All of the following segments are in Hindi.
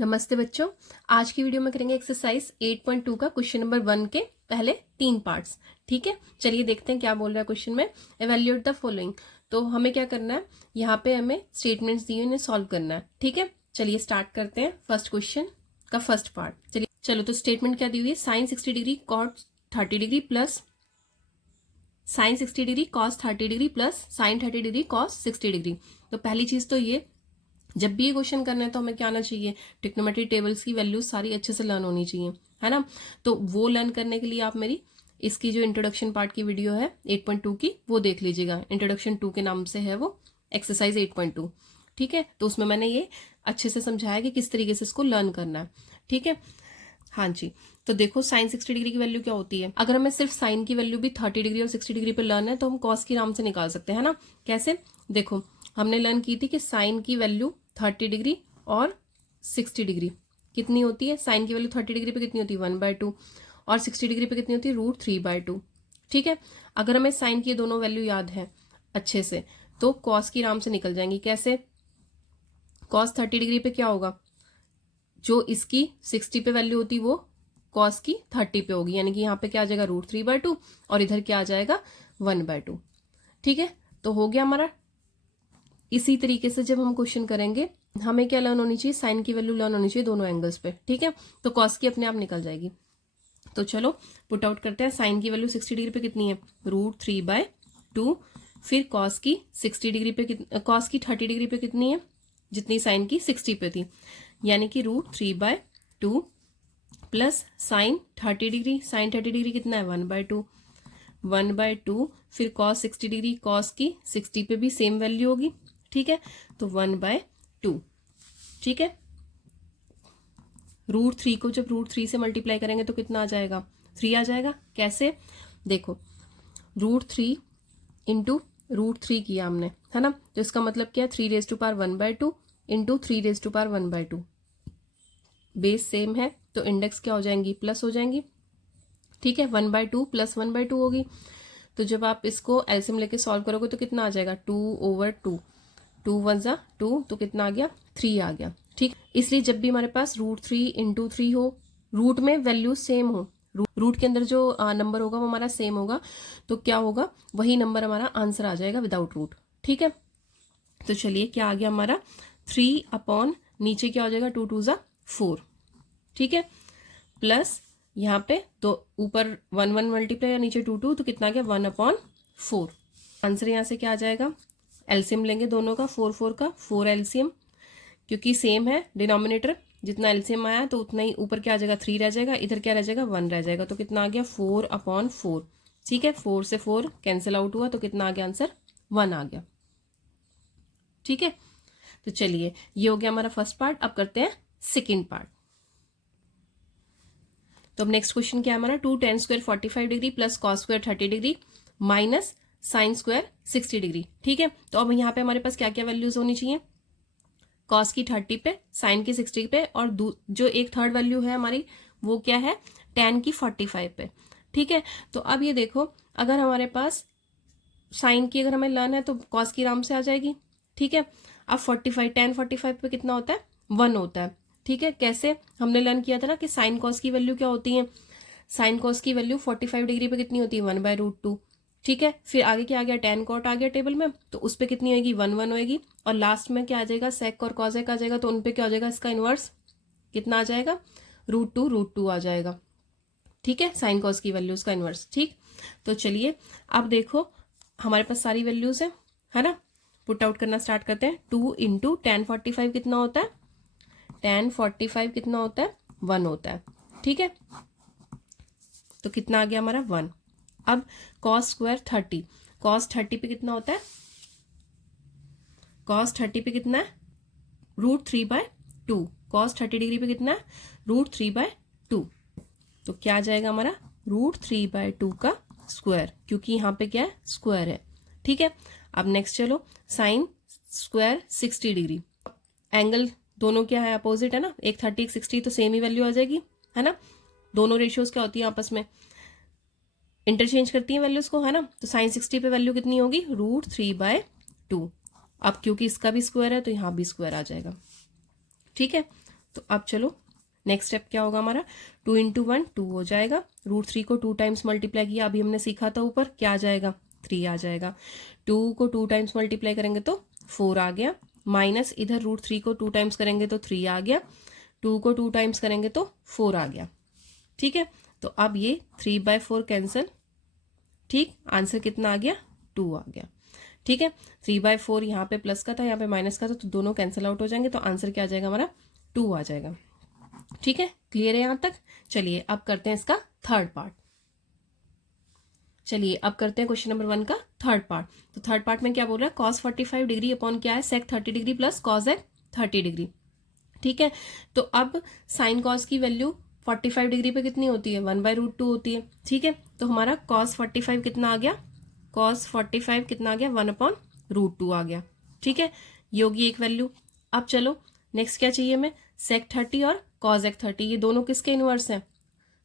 नमस्ते बच्चों, आज की वीडियो में करेंगे एक्सरसाइज 8.2 का क्वेश्चन नंबर 1 के पहले 3 पार्ट्स। ठीक है, चलिए देखते हैं क्या बोल रहा है क्वेश्चन में। Evaluate the following. तो हमें क्या करना है, यहाँ पे हमें स्टेटमेंट्स दिए इन्हें सॉल्व करना है। ठीक है, चलिए स्टार्ट करते हैं फर्स्ट क्वेश्चन का फर्स्ट पार्ट। चलो तो स्टेटमेंट क्या दी हुई है, sine 60 degree cot 30 degree plus sine 60 degree cos 30 degree plus sine 30 degree cos 60 degree. तो पहली चीज तो ये, जब भी ये क्वेश्चन करना है तो हमें क्या आना चाहिए, ट्रिग्नोमेट्री टेबल्स की वैल्यूज सारी अच्छे से लर्न होनी चाहिए, है ना। तो वो लर्न करने के लिए आप मेरी इसकी जो इंट्रोडक्शन पार्ट की वीडियो है 8.2 की वो देख लीजिएगा। इंट्रोडक्शन 2 के नाम से है वो एक्सरसाइज 8.2। ठीक है, तो उसमें मैंने ये अच्छे से समझाया कि किस तरीके से इसको लर्न करना है। ठीक है, हाँ जी। तो देखो साइन 60 डिग्री की वैल्यू क्या होती है, अगर हमें सिर्फ साइन की वैल्यू भी 30 डिग्री और 60 डिग्री पे लर्न है तो हम कॉस की नाम से निकाल सकते हैं ना। कैसे, देखो हमने लर्न की थी कि साइन की वैल्यू 30 डिग्री और 60 डिग्री कितनी होती है। साइन की वैल्यू 30 डिग्री पे कितनी होती है 1/2 और 60 डिग्री पे कितनी होती है √3/2। ठीक है, अगर हमें साइन की दोनों वैल्यू याद है अच्छे से तो कॉस की नाम से निकल जाएंगी। कैसे, कॉस 30 डिग्री पे क्या होगा, जो इसकी 60 पे वैल्यू होती वो कॉस की 30 पे होगी, यानी कि यहाँ पे क्या आ जाएगा √3/2 और इधर क्या आ जाएगा 1/2। ठीक है, तो हो गया हमारा। इसी तरीके से जब हम क्वेश्चन करेंगे हमें क्या लर्न होनी चाहिए, साइन की वैल्यू लर्न होनी चाहिए दोनों एंगल्स पे। ठीक है, तो कॉस की अपने आप निकल जाएगी। तो चलो पुट आउट करते हैं। साइन की वैल्यू 60 डिग्री पे कितनी है √3/2, फिर कॉस की 60 डिग्री पे कॉस की 30 डिग्री पे कितनी है, जितनी साइन की 60 पे थी, यानी कि √3/2 plus sine 30 degree, sine 30 degree कितना है 1/2, फिर कॉस 60 डिग्री, कॉस की 60 पे भी सेम वैल्यू होगी। ठीक है, तो 1/2। ठीक है, √3 को जब √3 से मल्टीप्लाई करेंगे तो कितना आ जाएगा 3 आ जाएगा। कैसे, देखो √3 इंटू √3 किया हमने, है ना, तो इसका मतलब क्या है 3⁻1/2 इंटू 3⁻1/2। बेस सेम है तो इंडेक्स क्या हो जाएंगी, प्लस हो जाएंगी। ठीक है, 1/2 प्लस 1/2 होगी। तो जब आप इसको एलसीएम लेके सॉल्व करोगे तो कितना आ जाएगा 2/2, 2 1 ज़ा 2 तो कितना आ गया 3 आ गया। ठीक, इसलिए जब भी हमारे पास √3 इंटू 3 हो, रूट में वैल्यू सेम हो, रूट के अंदर जो नंबर होगा वो हमारा सेम होगा, तो क्या होगा वही नंबर हमारा आंसर आ जाएगा विदाउट रूट। ठीक है, तो चलिए क्या आ गया हमारा 3 अपॉन नीचे क्या हो जाएगा 2 2 ज़ा 4। ठीक है, प्लस यहाँ पे तो ऊपर 1 1 मल्टीप्लाई, नीचे 2 2 तो कितना आ गया 1/4। आंसर यहाँ से क्या आ जाएगा, एलसीएम लेंगे दोनों का, 4 4 का 4 एलसीएम, क्योंकि सेम है डिनोमिनेटर, जितना एलसीएम आया तो उतना ही ऊपर क्या आ जाएगा 3 रह जाएगा, इधर क्या रह जाएगा 1 रह जाएगा, तो कितना आ गया 4/4। ठीक है, 4 से 4 कैंसिल आउट हुआ तो कितना आ गया आंसर 1 आ गया। ठीक है, तो चलिए ये हो गया हमारा फर्स्ट पार्ट। अब करते हैं सेकेंड पार्ट। तो अब नेक्स्ट क्वेश्चन क्या है हमारा, 2 tan square 45 degree plus cos square 30 degree minus sine square 60 degree. ठीक है, तो अब यहाँ पे हमारे पास क्या क्या वैल्यूज होनी चाहिए, कॉस की 30 पे, साइन की 60 पे, और जो एक थर्ड वैल्यू है हमारी वो क्या है tan की 45 पे। ठीक है, तो अब ये देखो अगर हमारे पास साइन की अगर हमें लर्न है तो कॉस की आराम से आ जाएगी। ठीक है, अब 45 tan 45 पे कितना होता है 1 होता है। ठीक है, कैसे, हमने लर्न किया था ना कि साइन कॉस की वैल्यू क्या होती है, साइन कॉस की वैल्यू 45 डिग्री पे कितनी होती है 1/√2। ठीक है, फिर आगे क्या आ गया tan कॉट आ गया टेबल में, तो उस पर कितनी होगी 1 1 होगी, और लास्ट में क्या आ जाएगा सेक और कॉजेक आ जाएगा, तो उन पे क्या हो जाएगा इसका इनवर्स कितना आ जाएगा √2 आ जाएगा। ठीक है, साइन कॉस की वैल्यूज का इनवर्स। ठीक, तो चलिए अब देखो हमारे पास सारी वैल्यूज है ना, पुट आउट करना स्टार्ट करते हैं। 2 इंटू tan 45 कितना होता है, tan 45 कितना होता है 1 होता है। ठीक है, तो कितना आ गया हमारा 1। अब cos स्क्वायर 30, cos 30 पे कितना होता है, cos 30 पे कितना है √3/2, cos 30 डिग्री पे कितना है √3/2, तो क्या आ जाएगा हमारा √3/2 का स्क्वायर, क्योंकि यहाँ पे क्या है स्क्वायर है। ठीक है, अब नेक्स्ट चलो साइन स्क्वायर 60 डिग्री, एंगल दोनों क्या है अपोजिट है ना, एक 30 एक 60 तो सेम ही वैल्यू आ जाएगी, है ना। दोनों रेशियोज क्या होती है आपस में इंटरचेंज करती हैं वैल्यूज को, है ना। तो साइन 60 पे वैल्यू कितनी होगी √3/2। अब क्योंकि इसका भी स्क्वायर है तो यहाँ भी स्क्वायर आ जाएगा। ठीक है, तो अब चलो नेक्स्ट स्टेप क्या होगा हमारा, 2 इंटू 1 2 हो जाएगा, √3 को 2 टाइम्स मल्टीप्लाई किया, अभी हमने सीखा था ऊपर, क्या आ जाएगा 3 आ जाएगा, 2 को 2 टाइम्स मल्टीप्लाई करेंगे तो 4 आ गया, माइनस इधर √3 को 2 टाइम्स करेंगे तो 3 आ गया, 2 को 2 टाइम्स करेंगे तो 4 आ गया। ठीक है, तो अब ये 3/4 कैंसिल, ठीक, आंसर कितना आ गया 2 आ गया। ठीक है, 3/4 यहाँ पे प्लस का था, यहाँ पे माइनस का था, तो दोनों कैंसिल आउट हो जाएंगे, तो आंसर क्या आ जाएगा हमारा 2 आ जाएगा। ठीक है, क्लियर है यहाँ तक। चलिए अब करते हैं इसका थर्ड पार्ट। चलिए अब करते हैं क्वेश्चन नंबर 1 का थर्ड पार्ट। तो थर्ड पार्ट में क्या बोल रहा है, cos 45 डिग्री अपॉन क्या है, sec 30 degree plus cos 30 degree. ठीक है, तो अब साइन cos की वैल्यू 45 डिग्री पे कितनी होती है, 1/√2 होती है। ठीक है, तो हमारा cos 45 कितना आ गया, cos 45 कितना आ गया, 1/√2 आ गया। ठीक है, ये होगी एक वैल्यू। अब चलो नेक्स्ट क्या चाहिए हमें, sec 30 और cos 30, ये दोनों किसके इनवर्स हैं,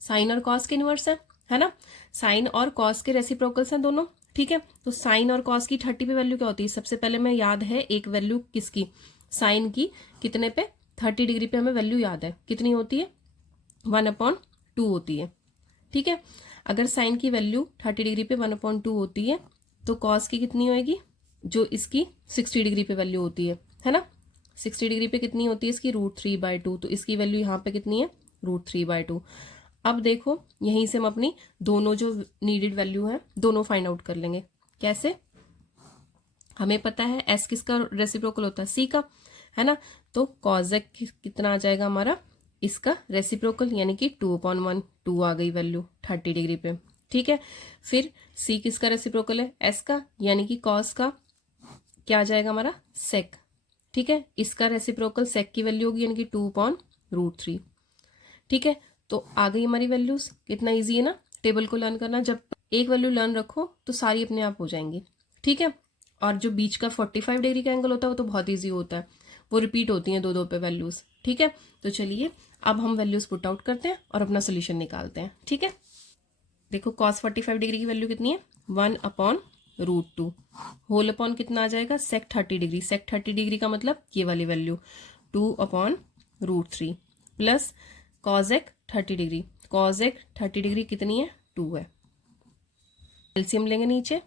साइन और cos के इनवर्स है ना, साइन और cos के रेसिप्रोकल्स हैं दोनों। ठीक है, तो साइन और cos की 30 पे वैल्यू क्या होती है, सबसे पहले हमें याद है एक वैल्यू किसकी, साइन की, कितने पे 30 डिग्री पे हमें वैल्यू याद है, कितनी होती है 1/2 होती है। ठीक है, अगर साइन की वैल्यू 30 डिग्री पे 1/2 होती है तो cos की कितनी होएगी, जो इसकी 60 डिग्री पे वैल्यू होती है ना, 60 डिग्री पे कितनी होती है इसकी √3/2, तो इसकी वैल्यू यहाँ पे कितनी है √3/2। अब देखो यहीं से हम अपनी दोनों जो नीडेड वैल्यू है दोनों फाइंड आउट कर लेंगे। कैसे, हमें पता है s किसका रेसिप्रोकल होता है, c का, है ना, तो cos कितना आ जाएगा हमारा, इसका रेसिप्रोकल, यानी कि 2/1, 2 आ गई वैल्यू 30 डिग्री पे। ठीक है, फिर c किसका रेसिप्रोकल है, s का, यानी कि cos का क्या आ जाएगा हमारा sec। ठीक है, इसका रेसिप्रोकल sec की वैल्यू होगी, यानी कि 2/√3। ठीक है, तो आ गई हमारी वैल्यूज। कितना इजी है ना टेबल को लर्न करना, जब एक वैल्यू लर्न रखो तो सारी अपने आप हो जाएंगी। ठीक है, और जो बीच का 45 डिग्री का एंगल होता है वो तो बहुत ईजी होता है, वो रिपीट होती हैं 2-2 पे वैल्यूज। ठीक है, तो चलिए अब हम वैल्यूज पुट आउट करते हैं और अपना सोल्यूशन निकालते हैं। ठीक है, देखो cos 45 डिग्री की वैल्यू कितनी है, 1/√2, होल अपॉन कितना आ जाएगा, sec 30 डिग्री, sec 30 डिग्री का मतलब ये वाली value 2/√3 plus cos 30 degree, cos 30 degree कितनी है 2 है। एलसीएम लेंगे, नीचे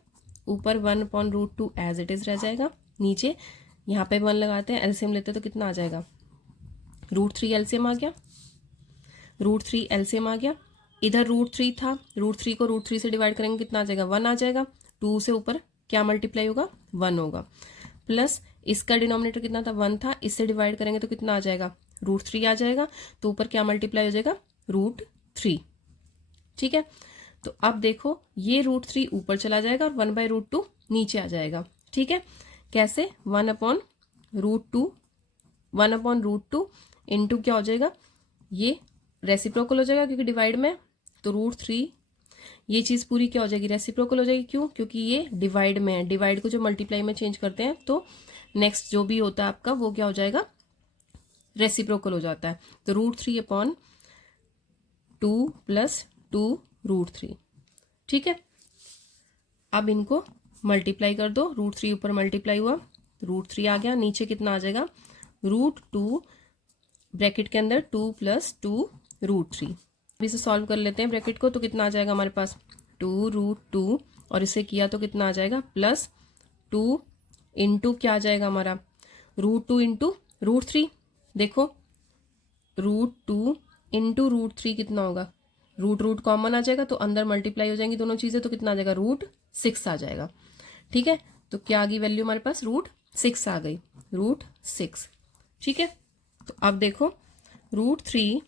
ऊपर 1/√2 एज इट इज रह जाएगा, नीचे यहाँ पे 1 लगाते हैं, एलसीएम लेते हैं तो कितना आ जाएगा √3 एलसीएम आ गया, √3 एलसीएम आ गया, इधर √3 था, √3 को √3 से डिवाइड करेंगे कितना आ जाएगा 1 आ जाएगा, 2 से ऊपर क्या मल्टीप्लाई होगा 1 होगा, प्लस इसका डिनोमिनेटर कितना था 1 था, इससे डिवाइड करेंगे तो कितना आ जाएगा √3 आ जाएगा, तो ऊपर क्या मल्टीप्लाई हो जाएगा √3। ठीक है, तो अब देखो ये √3 ऊपर चला जाएगा और 1/√2 नीचे आ जाएगा। ठीक है, कैसे, 1/√2 इंटू क्या हो जाएगा, ये रेसिप्रोकल हो जाएगा क्योंकि डिवाइड में, तो √3 ये चीज़ पूरी क्या हो जाएगी रेसिप्रोकल हो जाएगी, क्यों, क्योंकि ये डिवाइड में है, डिवाइड को जो मल्टीप्लाई में चेंज करते हैं तो नेक्स्ट जो भी होता है आपका वो क्या हो जाएगा रेसिप्रोकल हो जाता है, तो √3/2 प्लस 2√3। ठीक है, अब इनको मल्टीप्लाई कर दो, √3 ऊपर मल्टीप्लाई हुआ, √3 आ गया, नीचे कितना आ जाएगा √2 ब्रैकेट के अंदर 2 प्लस 2√3। अब इसे सॉल्व कर लेते हैं ब्रैकेट को, तो कितना आ जाएगा हमारे पास 2√2 और इसे किया तो कितना आ जाएगा प्लस 2 इंटू क्या आ जाएगा हमारा √2 इंटू √3। देखो √2 इंटू √3 कितना होगा, रूट कॉमन आ जाएगा तो अंदर मल्टीप्लाई हो जाएंगी दोनों चीज़ें, तो कितना आ जाएगा √6 आ जाएगा। ठीक है, तो क्या आ गई वैल्यू हमारे पास √6 आ गई, √6। ठीक है, तो अब देखो √3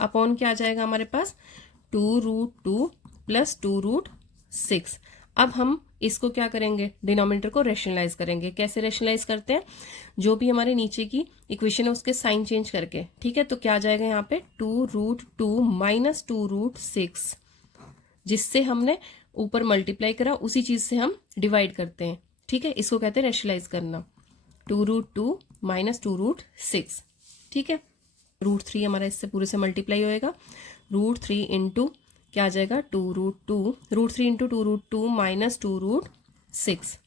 अपॉन क्या आ जाएगा हमारे पास 2√2 प्लस 2√6। अब हम इसको क्या करेंगे, डिनोमिनेटर को रैशनलाइज करेंगे। कैसे रैशनलाइज करते हैं, जो भी हमारे नीचे की इक्वेशन है उसके साइन चेंज करके। ठीक है, तो क्या आ जाएगा यहाँ पे 2√2 माइनस 2√6, जिससे हमने ऊपर मल्टीप्लाई करा उसी चीज से हम डिवाइड करते हैं। ठीक है, इसको कहते हैं रैशनलाइज करना, 2√2 माइनस 2√6। ठीक है, √3 हमारा इससे पूरे से मल्टीप्लाई होएगा, √3 इंटू क्या आ जाएगा 2√2, √3 इंटू 2√2 माइनस 2√6।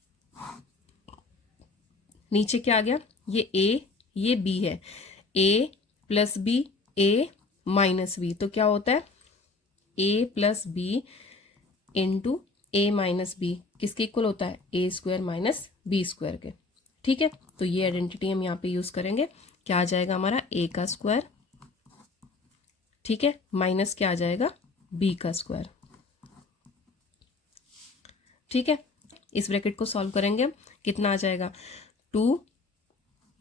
नीचे क्या आ गया, ये a ये b है, ए प्लस बी ए माइनस बी, तो क्या होता है ए प्लस बी इंटू ए माइनस बी किसके इक्वल होता है ए स्क्वायर माइनस बी स्क्वायर के। ठीक है, तो ये आइडेंटिटी हम यहाँ पे यूज करेंगे। क्या आ जाएगा हमारा ए का स्क्वायर, ठीक है, माइनस क्या आ जाएगा बी का स्क्वायर। ठीक है, इस ब्रैकेट को सॉल्व करेंगे, कितना आ जाएगा 2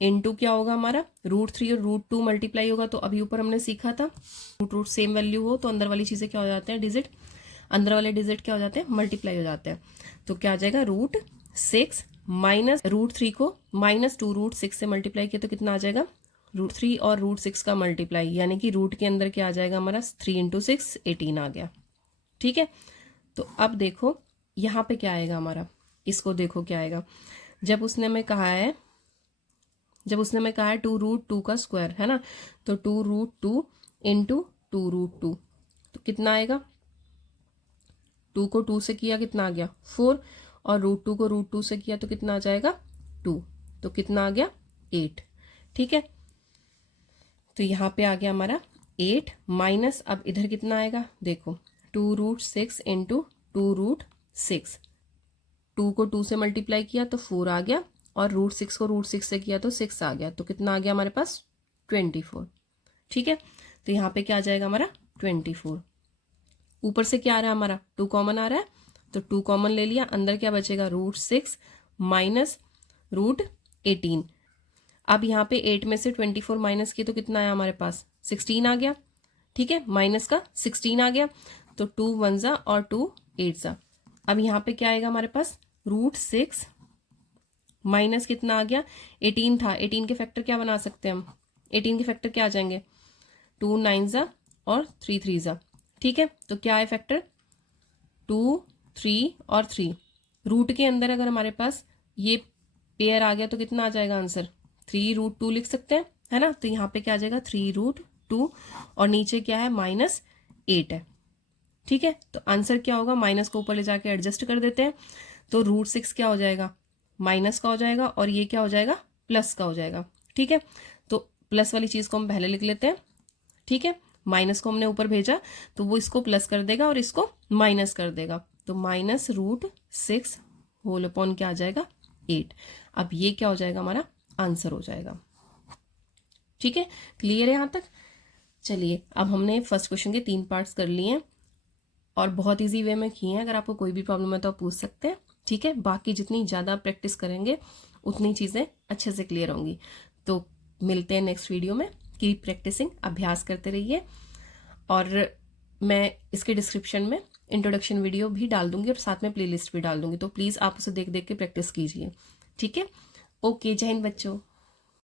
इंटू क्या होगा हमारा √3 और √2 मल्टीप्लाई होगा। तो अभी ऊपर हमने सीखा था रूट सेम वैल्यू हो तो अंदर वाली चीजें क्या हो जाते हैं डिजिट, अंदर वाले डिजिट क्या हो जाते हैं मल्टीप्लाई हो जाते हैं। तो क्या आ जाएगा √6 माइनस √3 को माइनस 2 √6 से मल्टीप्लाई किया तो कितना आ जाएगा √3 और √6 का मल्टीप्लाई, यानी कि रूट के अंदर क्या आ जाएगा हमारा 3 × 6 18 आ गया। ठीक है, तो अब देखो यहाँ पे क्या आएगा हमारा, इसको देखो क्या आएगा। जब उसने हमें कहा है 2√2 का स्क्वायर है ना, तो 2√2 इंटू 2√2 तो कितना आएगा, 2 को 2 से किया कितना आ गया 4 और √2 को √2 से किया तो कितना आ जाएगा 2, तो कितना आ गया 8। ठीक है, तो यहाँ पे आ गया हमारा 8 माइनस, अब इधर कितना आएगा देखो 2√6 इंटू 2√6, 2 को 2 से मल्टीप्लाई किया तो 4 आ गया और √6 को √6 से किया तो 6 आ गया, तो कितना आ गया हमारे पास 24। ठीक है, तो यहाँ पे क्या आ जाएगा हमारा 24। ऊपर से क्या आ रहा है हमारा 2 कॉमन आ रहा है, तो 2 कॉमन ले लिया, अंदर क्या बचेगा √6 माइनस √18। अब यहाँ पे 8 में से 24 माइनस किए तो कितना आया हमारे पास 16 आ गया। ठीक है, माइनस का 16 आ गया, तो 2 1 जा और 2 8 जा। अब यहाँ पे क्या आएगा हमारे पास √6 माइनस कितना आ गया 18 था, 18 के फैक्टर क्या बना सकते हैं हम, 18 के फैक्टर क्या आ जाएंगे 2 9 जा और 3 3 जा। ठीक है, तो क्या है फैक्टर 2 3 और 3, रूट के अंदर अगर हमारे पास ये पेयर आ गया तो कितना आ जाएगा आंसर 3√2 लिख सकते हैं, है ना। तो यहाँ पे क्या आ जाएगा 3√2 और नीचे क्या है -8 है। ठीक है, तो आंसर क्या होगा, माइनस को ऊपर ले जाके एडजस्ट कर देते हैं, तो √6 क्या हो जाएगा माइनस का हो जाएगा और ये क्या हो जाएगा प्लस का हो जाएगा। ठीक है, तो प्लस वाली चीज को हम पहले लिख लेते हैं। ठीक है, माइनस को हमने ऊपर भेजा तो वो इसको प्लस कर देगा और इसको माइनस कर देगा, तो -√6 होल अपॉन क्या आ जाएगा 8। अब ये क्या हो जाएगा हमारा आंसर हो जाएगा। ठीक है, क्लियर है यहाँ तक। चलिए, अब हमने फर्स्ट क्वेश्चन के 3 पार्ट्स कर लिए हैं और बहुत इजी वे में किए हैं। अगर आपको कोई भी प्रॉब्लम है तो आप पूछ सकते हैं। ठीक है, बाकी जितनी ज़्यादा प्रैक्टिस करेंगे उतनी चीज़ें अच्छे से क्लियर होंगी। तो मिलते हैं नेक्स्ट वीडियो में। कीप प्रैक्टिसिंग, अभ्यास करते रहिए और मैं इसके डिस्क्रिप्शन में इंट्रोडक्शन वीडियो भी डाल दूंगी और साथ में प्लेलिस्ट भी डाल दूंगी, तो प्लीज़ आप उसे देख देख के प्रैक्टिस कीजिए। ठीक है, ओके, जय हिंद बच्चों।